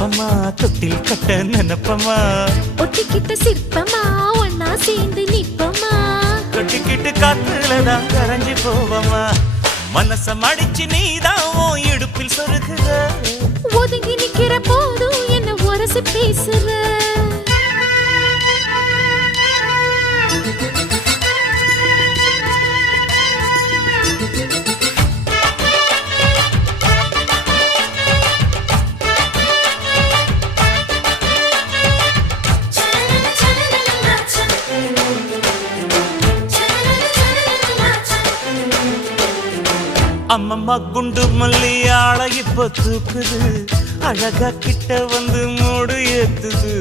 சிற்பமா தொட்டில் கட்ட நினைப்பமா ஒட்டிக்கிட்ட சிற்பமா ஒன்னா சேர்ந்து நிப்பமா கொட்டிக்கிட்டு காத்துலதான் கரைஞ்சி போவமா மனச மடிச்சு நீதான் உன் இடுப்பில் சொருகுற ஒதுங்கி நிக்கிற போதும் என்ன உரசி பேசுற அம்மம்மா குண்டு மல்லி ஆள இப்ப தூக்குது அழகா கிட்ட வந்து மூடு ஏத்துது